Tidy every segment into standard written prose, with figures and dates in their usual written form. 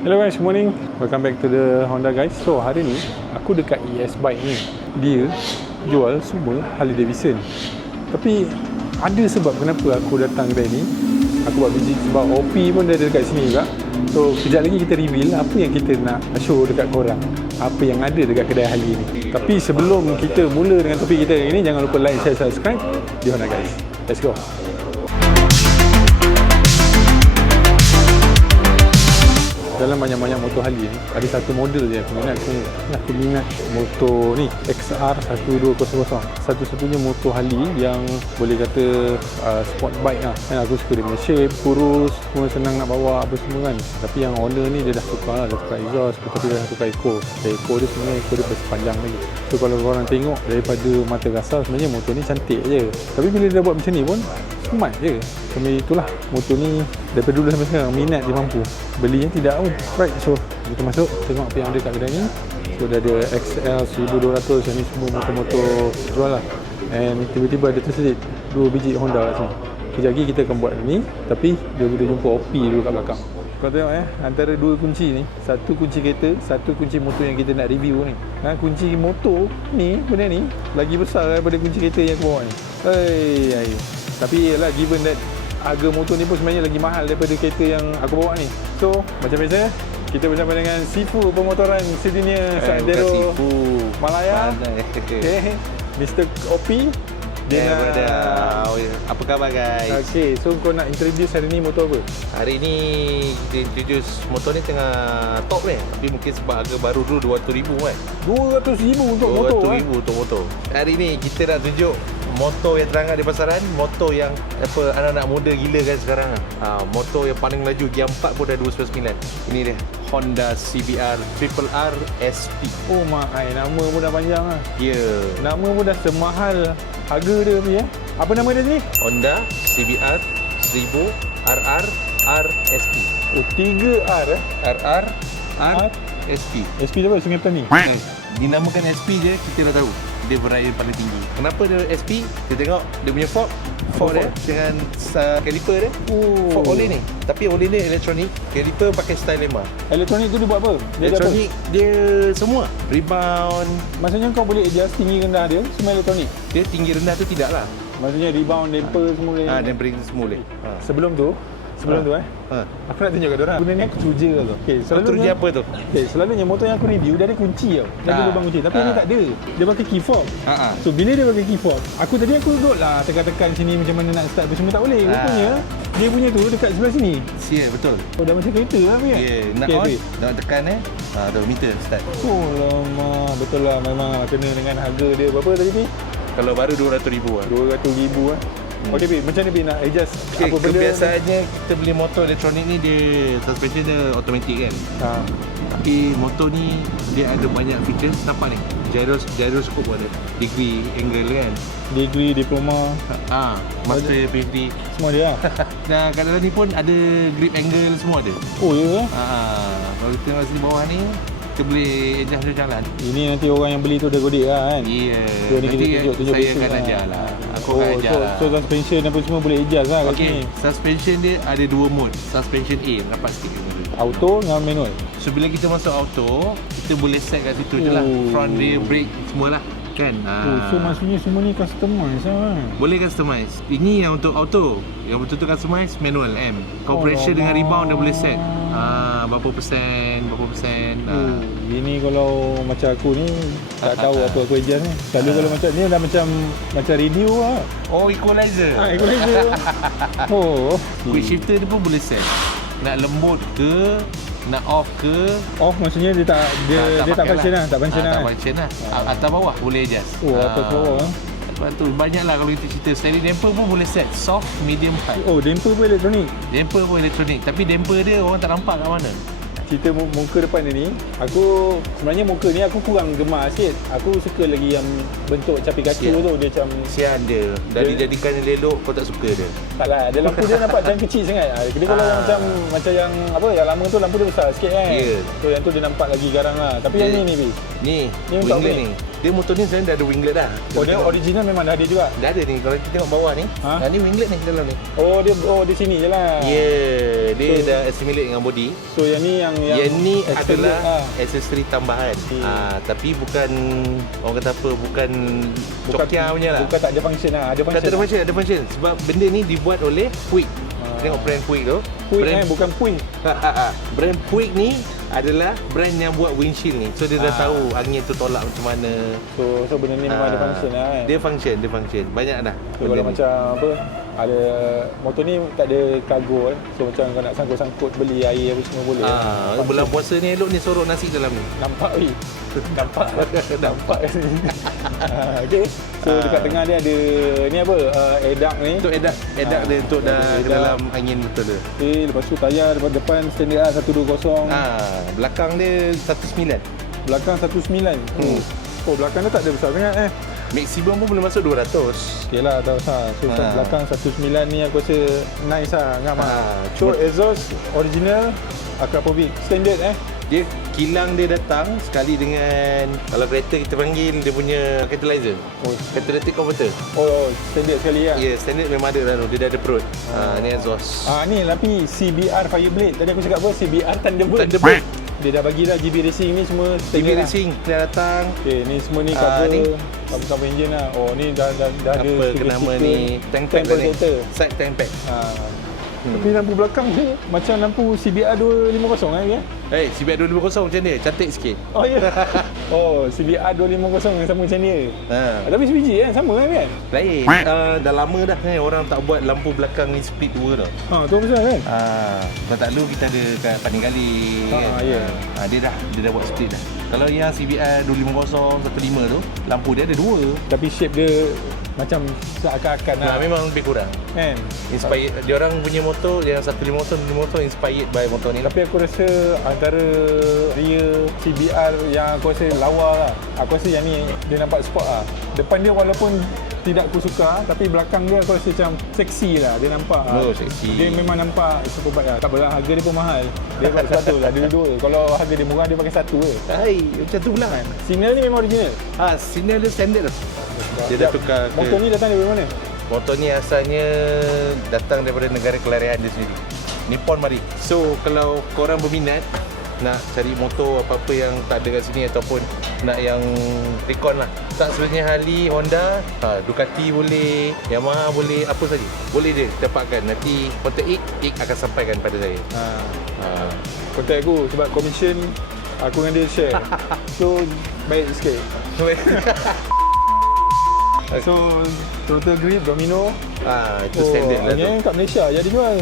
Hello guys, good morning. Welcome back to the Honda guys. So hari ni aku dekat ES Bike ni. Dia jual semua Harley Davidson. Tapi ada sebab kenapa aku datang kedai ni. Aku buat visit sebab OP pun dia ada dekat sini juga. So kejap lagi kita reveal apa yang kita nak show dekat korang, apa yang ada dekat kedai Harley ni. Tapi sebelum kita mula dengan topik kita hari ni, jangan lupa like, share, subscribe di Honda guys. Let's go. Dalam banyak-banyak motor Harley ni, ada satu model je aku minat. Aku minat motor ni XR 1200. Satu-satunya motor Harley yang boleh kata sport bike lah. Aku suka dia punya shape, kurus, semua senang nak bawa apa semua kan. Tapi yang Honda ni dia dah tukar lah, dah tukar exhaust, tapi dia dah tukar eco. Eco dia sebenarnya eco dia bersepanjang lagi. So kalau korang tengok daripada mata kasar, sebenarnya motor ni cantik je. Tapi bila dia buat macam ni pun smart je. Sambil itulah motor ni daripada dulu sampai sekarang minat dia mampu. Belinya tidak pun. Right, so kita masuk tengok apa yang ada kat kedai ni. So dia ada XL 1200, yang ni semua motor-motor jual lah. And tiba-tiba ada terselit 2 biji Honda kat sini. Kejap lagi kita akan buat ni, tapi dia boleh jumpa OP dulu kat belakang. Kau tengok antara dua kunci ni, satu kunci kereta, satu kunci motor yang kita nak review ni. Kunci motor ni, benda ni lagi besar daripada kunci kereta yang aku bawa ni. Hai. Tapi yalah, given that harga motor ni pun sebenarnya lagi mahal daripada kereta yang aku bawa ni. So, macam biasa, kita bersama dengan Sifu Pemotoran sedunia Sandero Malaya. Okay. Mr. OP. Apa khabar guys? Okay, so kau nak introduce hari ni motor apa? Hari ni kita introduce motor ni tengah top ni. Tapi mungkin sebab harga baru dulu 200,000 kan. 200,000 untuk motor? 200,000 untuk motor. Hari ni kita nak tunjuk motor yang terangan di pasaran, motor yang anak-anak muda gila kan sekarang. Motor yang paling laju Gia 4 pun dah 299. Ini dia Honda CBR RRR SP. Oh mak, nama pun dah panjang lah. Ya. Nama pun dah semahal harga dia ni ya. Apa nama dia ni? Honda CBR 1000 RRR SP. Oh, 3R RR SP. SP tu apa? Sungai Petani? Dinamakan SP je, kita dah tahu dia beraya paling tinggi. Kenapa dia SP? Kita tengok dia punya fork dia dengan caliper dia. Fork oli ni. Tapi oli ni elektronik, caliper pakai style lema. Elektronik tu dia buat apa? Elektronik dia semua. Rebound. Maksudnya kau boleh adjust tinggi rendah dia, semua elektronik? Dia tinggi rendah tu tidak lah. Maksudnya rebound, damper semua boleh? Dampering semua boleh. Sebelum tu aku nak tunjuk kat diorang. Benda ni aku teruja tau. Okay, teruja apa tu? Okay, selalunya motor yang aku review dia ada kunci tau. Dia ada lubang kunci. Tapi ni tak ada. Dia pakai key fob. So bila dia pakai key fob, aku duduk lah tekan-tekan sini macam mana nak start apa semua tak boleh. Rupanya dia punya tu dekat sebelah sini. Betul. Oh, dah macam kereta lah ni. Nak on, nak tekan tu meter start. Oh lama. Betul lah, memang kena dengan harga dia berapa tadi Pi? Kalau baru 200,000 lah. 200,000 lah. Okey Pi, macam ni Pi nak adjust apa benda? Kebiasaannya kita beli motor elektronik ni dia suspension dia automatic kan. Tapi motor ni dia ada banyak features. Nampak ni, gyroscope ada, degree, angle kan, degree, diploma, master, PhD, semua dia lah. Dan kat dalam ni pun ada grip angle, semua ada. Oh ya? Kalau kita tengok sini bawah ni, kita boleh adjust macam jalan. Ini nanti orang yang beli tu dah godek lah kan? Ya. So, nanti saya akan ajar lah. Aku akan ajar lah. So suspension apa semua boleh adjust lah kat sini? Suspension dia ada 2 mode. Suspension A, nampak sikit. Auto dengan manual. So bila kita masuk auto, kita boleh set kat situ je lah. Front dia, brake, semualah kan. So maksudnya semua ni customize lah. Boleh customize. Ini yang untuk auto. Yang betul-betul customize manual M. Compression dengan rebound dah boleh set. Berapa persen. Ini kalau macam aku ni tak tahu apa aku adjust ni. Kalau macam ni dah macam radio lah. Oh, equalizer. Equalizer. Quick shifter dia pun boleh set. Nak lembut ke, nak off ke. Off maksudnya dia tak function lah. Tak function lah. Atas bawah boleh adjust. Atas bawah. Sebab tu banyak lah kalau kita cerita. Steering damper pun boleh set soft, medium, high. Oh, damper pun elektronik? Damper pun elektronik. Tapi damper dia orang tak nampak kat mana. Cerita muka depan dia ni, aku sebenarnya muka ni aku kurang gemar sikit. Aku suka lagi yang bentuk capi kacu tu. Dia macam sian dia. Dah dijadikan elok, kau tak suka dia. Taklah, dia lampu dia nampak macam kecil sangat. Dia kalau yang macam yang apa yang lama tu lampu dia besar sikit kan. So yang tu dia nampak lagi garang lah. Tapi yang ni Bis. Ni untuk winglet apa ni. Dia motor ni sebenarnya dah ada winglet dah. Oh dia original memang dah ada juga. Dah ada ni. Kalau kita tengok bawah ni, ni winglet ni dalam ni. Oh di sini je lah. Dia dah assimilate dengan body. So yang ni yang ni adalah aksesori tambahan. Tapi bukan orang kata apa, bukan cokia punya lah. Bukan tak ada function lah. Ada function. Tak ada function. Sebab benda ni dibuat oleh Puig. Tengok brand Puig tu. Puig bukan Puig. Brand Puig ni adalah brand yang buat windshield ni. So dia dah tahu angin tu tolak macam mana. So benda ni memang ada function lah kan. Dia function. Banyak dah. So kalau macam apa, ada motor ni tak ada cargo kan. So macam kau nak sangkut-sangkut beli air apa semua boleh. Bulan puasa ni elok ni sorok nasi dalam ni. Nampak weh. Nampak kat sini. Okey. So dekat tengah dia ada ni apa? Edak ni. Untuk edak dia untuk dah ke dalam angin betul dia. Lepas tu tayar depan standard lah 120. Belakang dia 19. Belakang 19. Oh belakang dia tak ada besar sangat Maksimum pun boleh masuk 200. Okey lah tak besar. So belakang 19 ni aku rasa nice lah ngam So exhaust original Akrapovic standard Dia kilang dia datang sekali dengan, kalau kereta kita panggil dia punya catalyzer. Catalytic converter. Standard sekali lah. Ya, standard memang ada dia dah ada perut. Ni exhaust. Ni tapi CBR Fireblade. Tadi aku cakap apa? CBR Thunderbird. Dia dah bagilah GB Racing ni semua GB Racing dah datang. Okey, ni semua ni cover cover engine lah. Ni dah ada apa ke nama ni? Tank pack ni. Side tank pack. Tapi lampu belakang ni macam lampu CBR 250 kan ya? CBR 250 macam dia, cantik sikit. Oh ya. CBR 250 yang sama macam dia. Tapi sebiji kan sama kan? Lain. Dah lama dah kan orang tak buat lampu belakang ni split dua tau. Tu pasal kan? Kalau tak dulu kita ada kat Panding Kali. Dia dah buat split dah. Kalau yang CBR 250 15 tu, lampu dia ada dua. Tapi shape dia macam seakan-akan lah. Memang lebih kurang kan? Inspired. Dia orang punya motor yang 150 inspired by motor ni. Tapi aku rasa antara rear CBR yang aku rasa lawa lah. Aku rasa yang ni dia nampak sport lah. Depan dia walaupun tidak aku suka, tapi belakang dia aku rasa macam seksi lah. Dia nampak seksi. Dia memang nampak super bike lah. Tak apalah, harga dia pun mahal. Dia buat sebab tu lah, dia dua. Kalau harga dia murah, dia pakai satu je. Macam tu pula kan. Signal ni memang original? Signal dia standard lah. Dia dah tukar ke. Motor ni datang dari mana? Motor ni asalnya datang daripada negara kelarian dia sendiri, Nippon Mari. So kalau korang berminat nak cari motor apa-apa yang tak ada kat sini ataupun nak yang recon lah, tak sebenarnya Harley, Honda, Ducati boleh, Yamaha boleh, apa saja boleh dia dapatkan. Nanti kontak Ik akan sampaikan pada saya. Kontak aku sebab komisen aku dengan dia share. So baik sikit. So throttle grip Domino. Itu standard lah tu. Yang kat Malaysia jadi jual.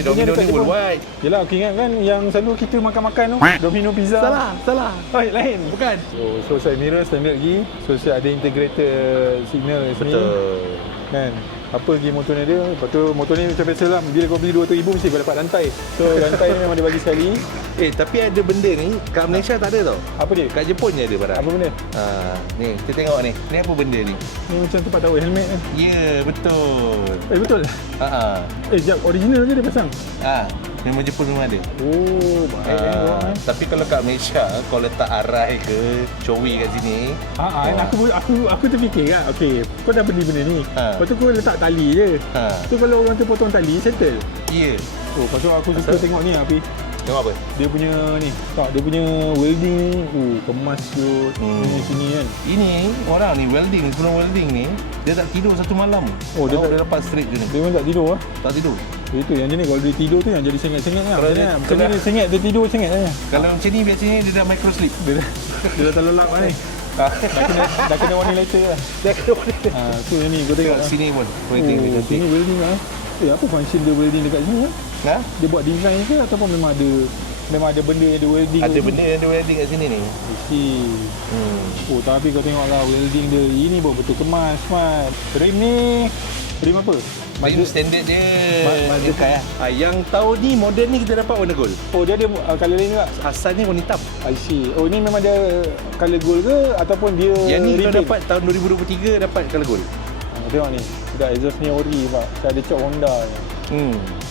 Domino ni worldwide. Yelah aku ingat kan yang selalu kita makan-makan tu Domino pizza. Salah. Lain. Bukan. So side mirror standard lagi. So ada integrated signal sini. Betul. Kan. Apa lagi motor ni dia? Lepas tu motor ni macam biasa lah. Bila kau beli 200,000 mesti kau dapat rantai. So rantai ni memang dia bagi sekali. Tapi ada benda ni kat Malaysia tak ada tau. Apa dia? Kat Jepun je ada barang. Apa benda? Ni kita tengok ni. Ni apa benda ni? Ni macam tempat tahu helmet kan? Ya, betul. Betul? Sekejap, original je dia pasang? Memang Jepun memang ada. Baik Tapi kalau kat Malaysia, kau letak arai ke Chowi kat sini. Aku terfikir kan, okey, kau dah beli benda ni. Lepas tu kau letak tali je. So kalau orang tu potong tali, settle. Ya. Lepas tu aku suka tengok ni Api. Tengok apa? Dia punya ni, dia punya welding ni. Kemas tu sini kan. Ini orang ni welding, sebelum welding ni dia tak tidur satu malam. Dia dapat straight je ni. Dia memang tak tidur Tak tidur. Itu yang jenis kalau dia tidur tu yang jadi sengit-sengit lah. Macam ni dia sengit, dia tidur sengit lah. Kalau macam ni biasanya dia dah micro sleep. Dia dah terlelap lah ni. Dah kena warning letter lah. So yang ni kau tengok sini pun welding dia cantik. Sini welding lah. Apa function dia welding dekat sini kan? Dia buat design ke ataupun memang ada benda yang dia welding? Ada benda yang dia welding kat sini ni. Tapi kau tengok lah welding dia. Ini pun betul kemas, smart. Rim ni rim apa? Rim standard dia. Yang tahun ni model ni kita dapat warna gold. Dia ada colour lain juga? Asalnya warna hitam. I see. Ini memang dia colour gold ke ataupun dia yang ni kau dapat tahun 2023 dapat colour gold. Tengok ni. Dah exhaust ni ori pak. Tak ada cap Honda ni.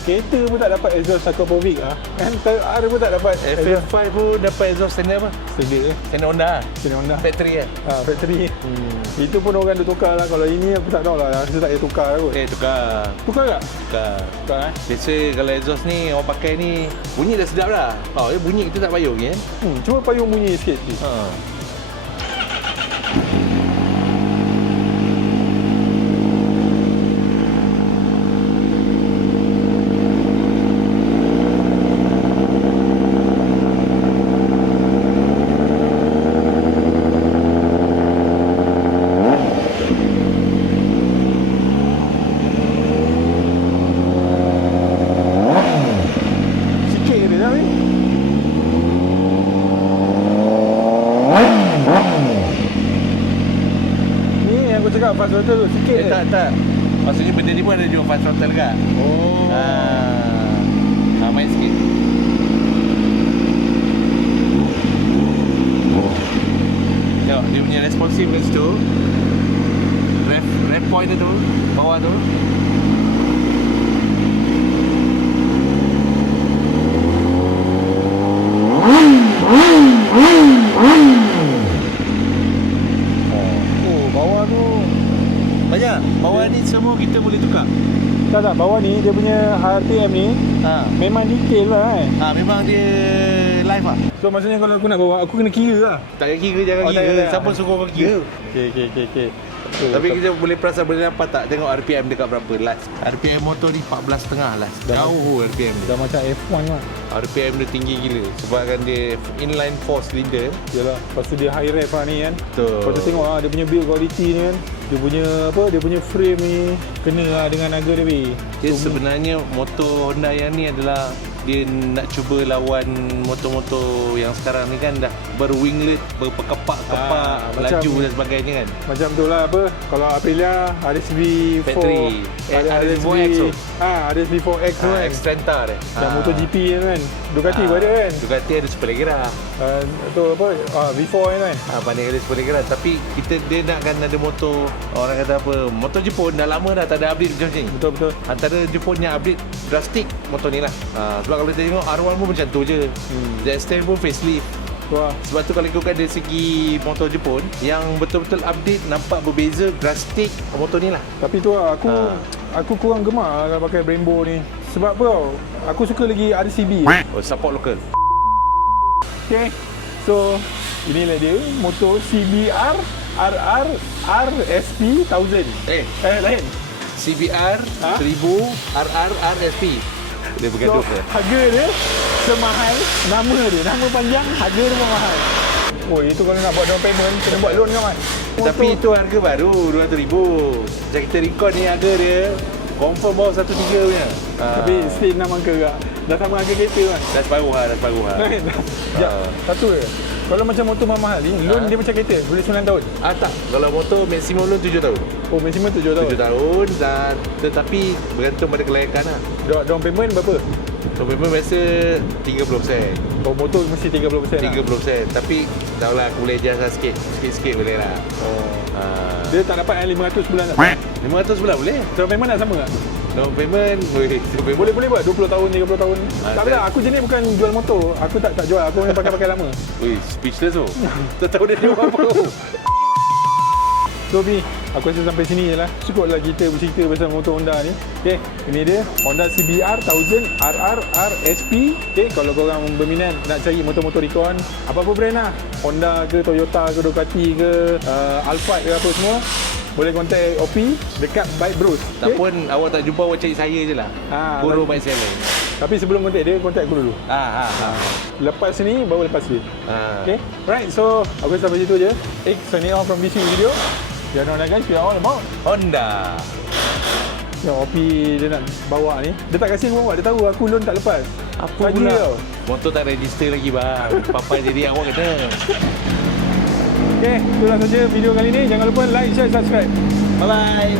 Kereta pun tak dapat exhaust Aquapovic ah. Kan TR pun tak dapat. FF5 pun dapat exhaust standard apa? Standard Standard Honda. Standard Honda. Factory kan? Factory. Itu pun orang dah tukar lah. Kalau ini aku tak tahu lah. Rasa tak payah tukar kot. Tukar. Tukar tak? Tukar. Biasa kalau exhaust ni orang pakai ni bunyi dah sedap dah. Bunyi kita tak payung kan? Cuba payung bunyi sikit. Fast throttle tu sikit tak. Maksudnya benda ni pun ada juga fast throttle kan? Main sikit. Tengok dia punya responsive kat situ. Ref point tu bawah tu. Bawah ni semua kita boleh tukar. Tak, bawah ni dia punya RPM ni memang detail lah kan. Memang dia live lah. So maksudnya kalau aku nak bawa, aku kena kira lah. Tak payah kira, jangan kira. Siapa suruh kau kira? Okay. Tapi kita boleh perasan, boleh nampak tak? Tengok RPM dekat berapa last. RPM motor ni 14.5 last. Jauh RPM dia. Dah macam F1 lah. RPM dia tinggi gila sebab kan dia inline 4 cylinder. Yalah, lepas tu dia high rev lah ni kan. Betul. Lepas tu tengok dia punya build quality ni kan. Dia punya frame ni kena lah dengan harga dia weh. Dia sebenarnya motor Honda yang ni adalah dia nak cuba lawan motor-motor yang sekarang ni kan dah berwinglet, berpekepak-kepak, laju dan sebagainya kan. Macam tu lah apa, kalau Aprilia RSV4 Factory, RSV4X tu. RSV4X tu kan. Xtrenta dia. Dan MotoGP kan. Ducati pun ada kan. Ducati ada Superleggera. Tu apa, V4 kan. Banding ada Superleggera. Tapi dia nakkan ada motor, orang kata apa, motor Jepun dah lama dah tak ada update macam ni. Betul. Antara Jepun yang update drastik motor ni lah. Sebab kalau kita tengok R1 pun macam tu je. Z10 pun facelift. Sebab tu kalau ikutkan dari segi motor Jepun, yang betul-betul update nampak berbeza drastik motor ni lah. Tapi tu lah, aku kurang gemar kalau pakai Brembo ni. Sebab apa tau, aku suka lagi RCB. Support local. Okay, so inilah dia motor CBR RR RSP 1000. Lain CBR 1000 RR RSP. Dia bergaduh ke? Harga dia semahal nama dia. Nama panjang, harga dia pun mahal. Itu kalau nak buat down payment, kena buat loan kan. Tapi itu harga baru, 200,000. Macam kita record ni harga dia confirm bawah 1.3 punya. Tapi still 6 angka tak? Dah sama harga kereta kan? Dah separuh lah. Satu je. Kalau macam motor mahal ni, loan dia macam kereta, boleh 9 tahun? Tak. Kalau motor maksimum loan 7 tahun. Maksimum 7 tahun? 7 tahun dan tetapi bergantung pada kelayakan lah. Down payment berapa? Down payment biasa 30%. Motor mesti 30% 30%. Tapi dah lah, aku boleh adjust lah sikit-sikit boleh lah. Dia tak dapat 500 bulan tak? 500 bulan boleh? Down payment nak sama tak? Down payment boleh buat 20 tahun, 30 tahun. Tak boleh, aku jenis bukan jual motor. Aku tak jual, aku memang pakai lama. Speechless tu. Tak tahu dia buat apa. So Bi, aku rasa sampai sini je lah. Cukuplah kita bercerita pasal motor Honda ni. Okay, ini dia Honda CBR 1000 RR RSP. Okay, kalau korang berminat nak cari motor-motor recon, apa-apa brand lah, Honda ke, Toyota ke, Ducati ke, Alphard ke apa semua, boleh contact OP dekat Bike Bros. Tak pun awak tak jumpa, awak cari saya je lah. Guru Bike Seller. Tapi sebelum contact dia, contact aku dulu. Lepas ni, baru lepas dia. Okay, right, so aku sampai situ je. Signing off from this video. You know that guys, we are all about Honda. OP dia nak bawa ni, dia tak kasi aku bawa, dia tahu aku loan tak lepas. Apa pula? Motor tak register lagi bang. Papa jadi awak kena. Okay, itulah saja video kali ni. Jangan lupa like, share, subscribe. Bye bye.